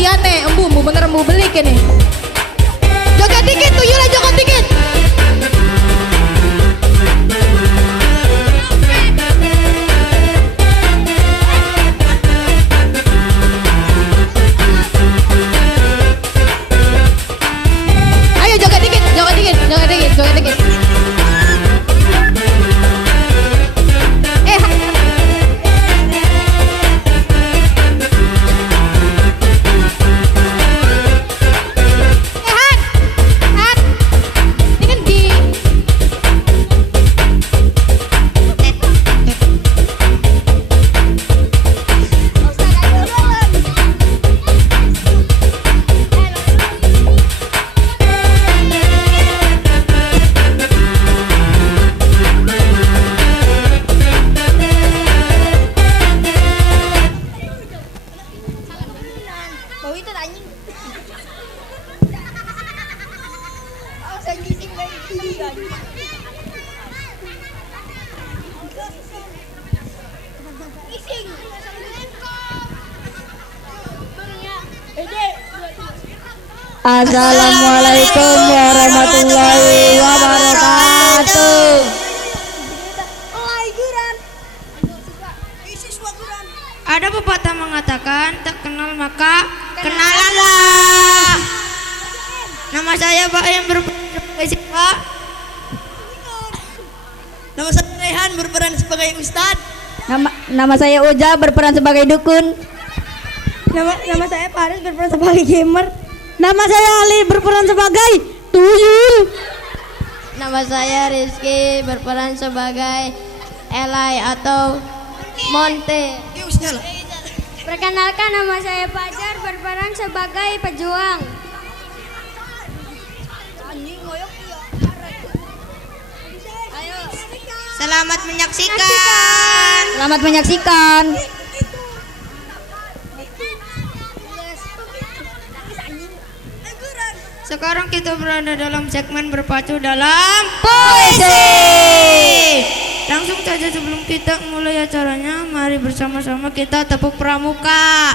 tiane embu bener embu beli kene. Joget dikit tuh Yura, joget dikit. Ayo joget dikit, joget dikit, joget dikit, joget dikit. Assalamualaikum warahmatullahi wabarakatuh. Ada pepatah mengatakan tak kenal maka kenalanlah. Nama saya Pak yang berperan sebagai Pak. Nama saya Rehan berperan sebagai Ustadz. Nama saya Uja berperan sebagai dukun. Nama saya Faris berperan sebagai gamer. Nama saya Ali berperan sebagai tuyul. Nama saya Rizky berperan sebagai Elai atau Monte. Perkenalkan, nama saya Fajar berperan sebagai pejuang. Selamat menyaksikan. Selamat menyaksikan. Sekarang kita berada dalam segmen berpacu dalam puisi. Langsung saja sebelum kita mulai acaranya, mari bersama-sama kita tepuk pramuka.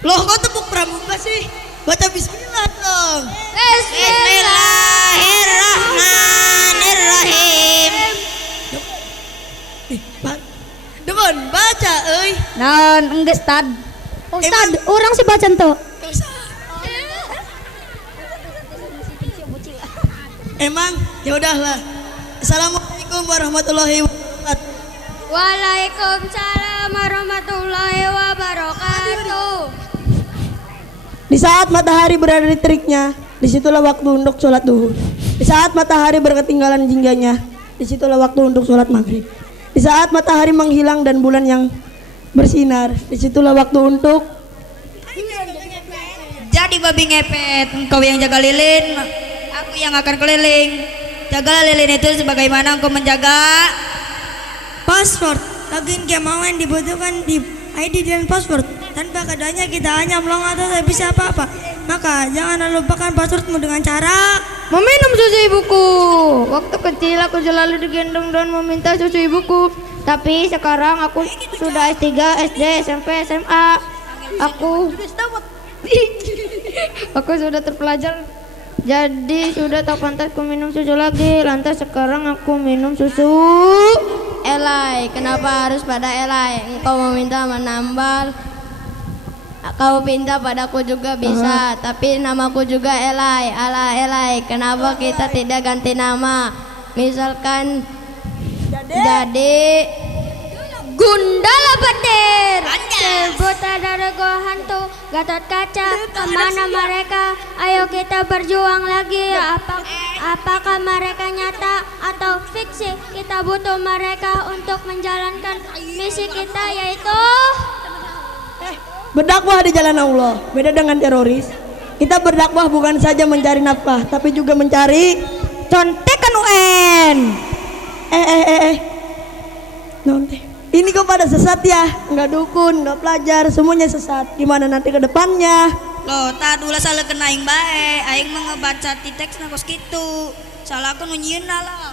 Loh, kok tepuk pramuka sih? Baca bismillah dong. Bismillahirrahmanirrahim. Demon, baca euy. Naon enggeus tad. Ustad, orang sih baca tuh. Emang ya udahlah. Assalamualaikum warahmatullahi wabarakatuh. Waalaikumsalam warahmatullahi wabarakatuh. Di saat matahari berada di teriknya, disitulah waktu untuk sholat duhur. Di saat matahari berketinggalan jingganya, disitulah waktu untuk sholat maghrib. Di saat matahari menghilang dan bulan yang bersinar, disitulah waktu untuk Jadi babi ngepet, engkau yang jaga lilin, aku yang akan keliling. Jagalah lilin itu sebagaimana engkau menjaga password. Login kemauan dibutuhkan di ID dan password. Tanpa keduanya kita hanya melong atau tidak bisa apa-apa. Maka jangan lupakan passwordmu dengan cara meminum susu ibuku. Waktu kecil aku selalu digendong dan meminta susu ibuku. Tapi sekarang aku sudah S3, SD, SMP, SMA. Aku sudah terpelajar. Jadi sudah tak pantas ku minum susu lagi. Lantas sekarang aku minum susu Elai. Kenapa harus pada Elai? Engkau meminta menambal, kau pinta padaku juga bisa, tapi namaku juga Elai. Ala Elai, kenapa kita tidak ganti nama? Misalkan jadi Gundala Petir, Putra dari Gua Hantu, Gatot Kaca, kemana mereka? Ayo kita berjuang lagi. Apakah mereka nyata atau fiksi? Kita butuh mereka untuk menjalankan misi kita, yaitu berdakwah di jalan Allah. Beda dengan teroris. Kita berdakwah bukan saja mencari nafkah, tapi juga mencari Contekan UN. Nonte. Ini kok pada sesat ya? Enggak dukun, enggak pelajar, semuanya sesat. Gimana nanti ke depannya? loh, tak dulu salah kena aing bae, aing mah ngebaca di teks kos kitu. Salah aku nunyiun lah.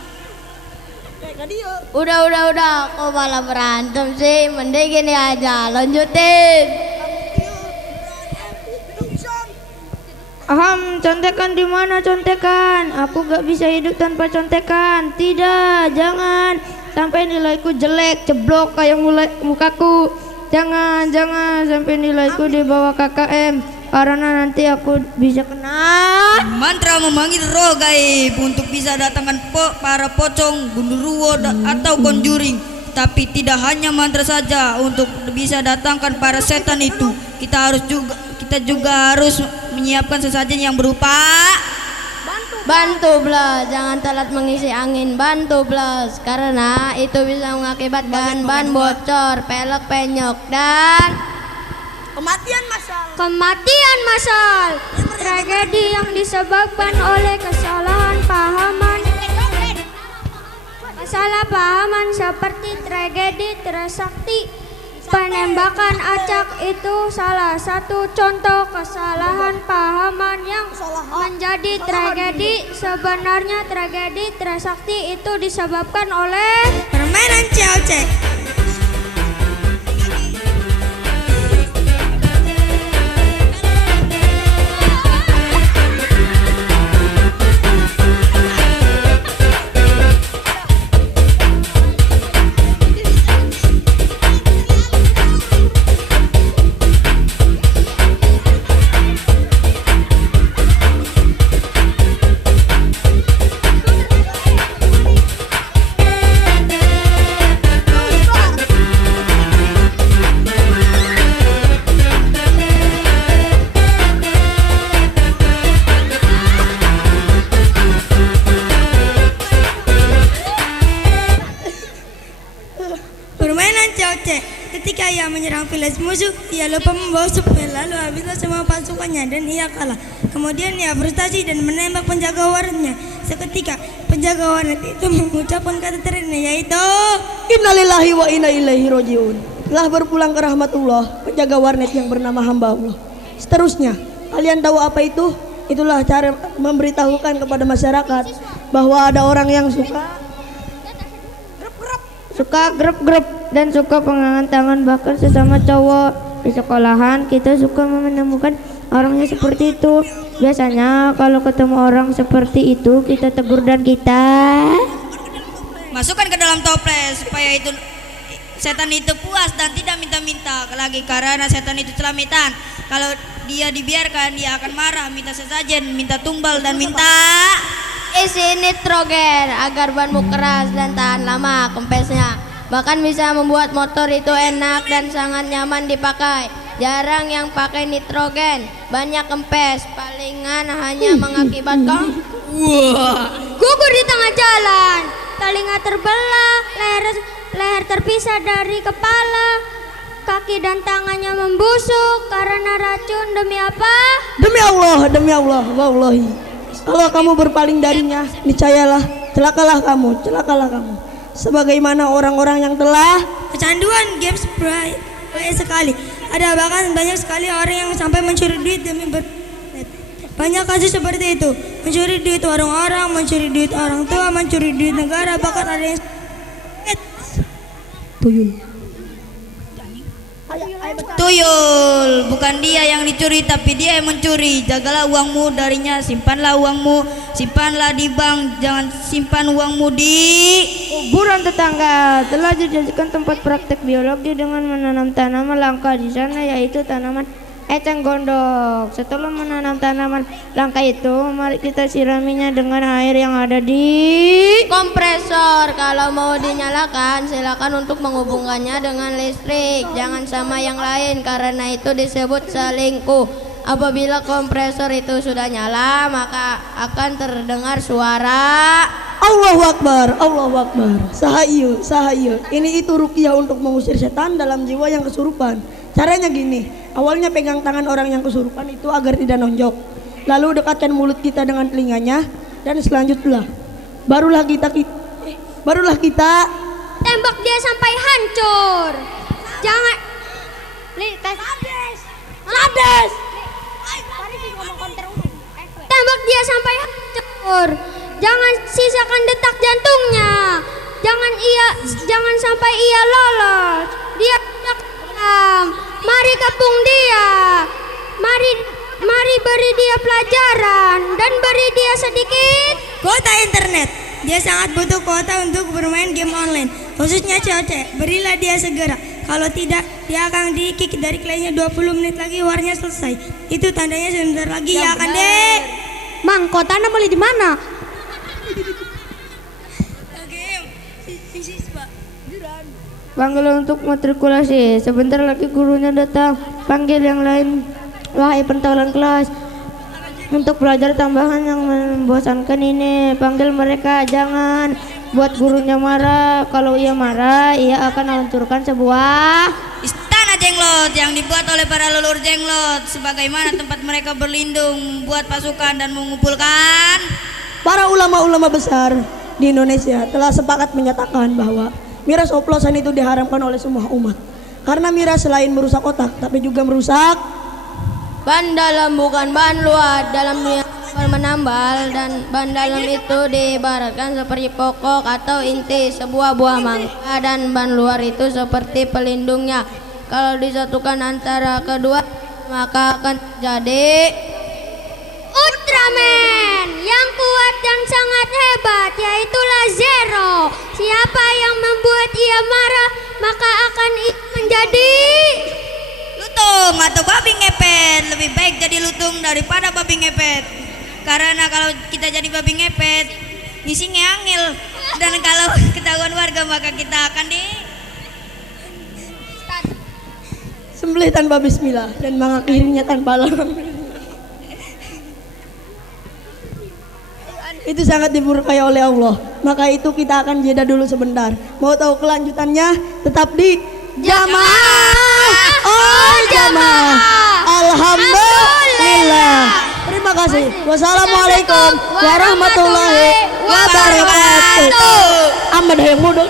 Udah, kok malah berantem sih? Mending gini aja, lanjutin. Contekan di mana contekan? Aku gak bisa hidup tanpa contekan. Tidak, jangan sampai nilaiku jelek, ceblok kayak mukaku. Jangan sampai nilaiku di bawah KKM, karena nanti aku bisa kena Mantra memanggil roh gaib untuk bisa datangkan para pocong, gundurwo atau conjuring. Tapi tidak hanya mantra saja untuk bisa datangkan para setan itu. Kita juga harus menyiapkan sesajen yang berupa bantu blas, jangan telat mengisi angin. Bantu blas, karena itu bisa mengakibatkan ban bocor, pelek penyok, dan Kematian massal. Tragedi yang disebabkan oleh kesalahan pahaman. Masalah pahaman seperti tragedi Trisakti. Penembakan acak itu salah satu contoh kesalahan pahaman yang menjadi tragedi. Sebenarnya tragedi Trisakti itu disebabkan oleh permainan cewek. Ketika ia menyerang village musuh, ia lupa membawa supaya lalu habislah semua pasukannya dan ia kalah. Kemudian ia frustasi dan menembak penjaga warnetnya. Seketika penjaga warnet itu mengucapkan kata terakhir, yaitu Innalillahi wa inna ilaihi rajiun. Telah berpulang ke rahmatullah penjaga warnet yang bernama hamba Allah. Seterusnya, kalian tahu apa itu? Itulah cara memberitahukan kepada masyarakat bahwa ada orang yang suka grup dan suka pegangan tangan, bahkan sesama cowok. Di sekolahan kita suka menemukan orangnya seperti itu. Biasanya kalau ketemu orang seperti itu kita tegur dan kita masukkan ke dalam toples supaya itu setan itu puas dan tidak minta-minta lagi, karena setan itu celamitan. Kalau dia dibiarkan dia akan marah, minta sesajen, minta tumbal dan minta isi nitrogen agar banmu keras dan tahan lama kempesnya. Bahkan bisa membuat motor itu enak dan sangat nyaman dipakai. Jarang yang pakai nitrogen, banyak kempes, palingan hanya mengakibatkan gugur di tengah jalan, telinga terbelah, leher terpisah dari kepala, kaki dan tangannya membusuk karena racun. Demi apa? Demi Allah, wallahi. Kalau kamu berpaling darinya, niscayalah celakalah kamu. Sebagaimana orang-orang yang telah kecanduan games banyak sekali. Ada bahkan banyak sekali orang yang sampai mencuri duit demi banyak kasus seperti itu. Mencuri duit warung orang, mencuri duit orang tua, mencuri duit negara, bahkan ada yang tuyul. Bukan dia yang dicuri, tapi dia yang mencuri. Jagalah uangmu darinya, simpanlah uangmu, simpanlah di bank, jangan simpan uangmu di kuburan tetangga. Telah dijadikan tempat praktek biologi dengan menanam tanaman langka di sana, yaitu tanaman eceng gondok. Setelah menanam tanaman langka itu, mari kita siraminya dengan air yang ada di kompresor. Kalau mau dinyalakan, silakan untuk menghubungkannya dengan listrik, jangan sama yang lain karena itu disebut selingkuh. Apabila kompresor itu sudah nyala, maka akan terdengar suara Allahu Akbar, Allahu Akbar. Sahayu. Ini itu ruqyah untuk mengusir setan dalam jiwa yang kesurupan. Caranya gini, awalnya pegang tangan orang yang kesurupan itu agar tidak nonjok. Lalu dekatkan mulut kita dengan telinganya, dan selanjutnya barulah kita Tembak dia sampai hancur. Jangan Lades. Tembak dia sampai hancur. Jangan sisakan detak jantungnya. jangan sampai ia lolos. Dia tidak paham. Mari kepung dia. Mari beri dia pelajaran dan beri dia sedikit Kuota internet. Dia sangat butuh kuota untuk bermain game online, khususnya COC. Berilah dia segera. Kalau tidak, dia akan di-kick dari kelasnya 20 menit lagi warnya selesai. Itu tandanya sebentar lagi ya kan, Dek? Mang, kotanya beli di mana? Panggil untuk matrikulasi. Sebentar lagi gurunya datang. Panggil yang lain. Wahai pentolan kelas. Untuk belajar tambahan yang membosankan ini, panggil mereka. Jangan buat gurunya marah. Kalau ia marah, ia akan meluncurkan sebuah Istana Jenglot yang dibuat oleh para leluhur Jenglot sebagaimana tempat mereka berlindung buat pasukan dan mengumpulkan. Para ulama-ulama besar di Indonesia telah sepakat menyatakan bahwa miras oplosan itu diharamkan oleh semua umat. Karena miras selain merusak otak, tapi juga merusak ban dalam, bukan ban luar. Dalam menambal, dan ban dalam itu diibaratkan seperti pokok atau inti sebuah buah mangga, dan ban luar itu seperti pelindungnya. Kalau disatukan antara kedua, maka akan jadi Ultraman yang kuat dan sangat hebat, yaitulah Zero. Siapa yang membuat ia marah, maka akan menjadi Lutung atau babi ngepet. Lebih baik jadi lutung daripada babi ngepet. Karena kalau kita jadi babi ngepet, ngisinya angil. Dan kalau ketahuan warga maka kita akan sembelih tanpa bismillah dan mengakhirinya tanpa alhamdulillah. Itu sangat dimurkai oleh Allah. Maka itu kita akan jeda dulu sebentar. Mau tahu kelanjutannya? Tetap di Jamaah. Oh Jamaah. Alhamdulillah. Terima kasih. Wassalamualaikum warahmatullahi wabarakatuh. Aman yang mudah.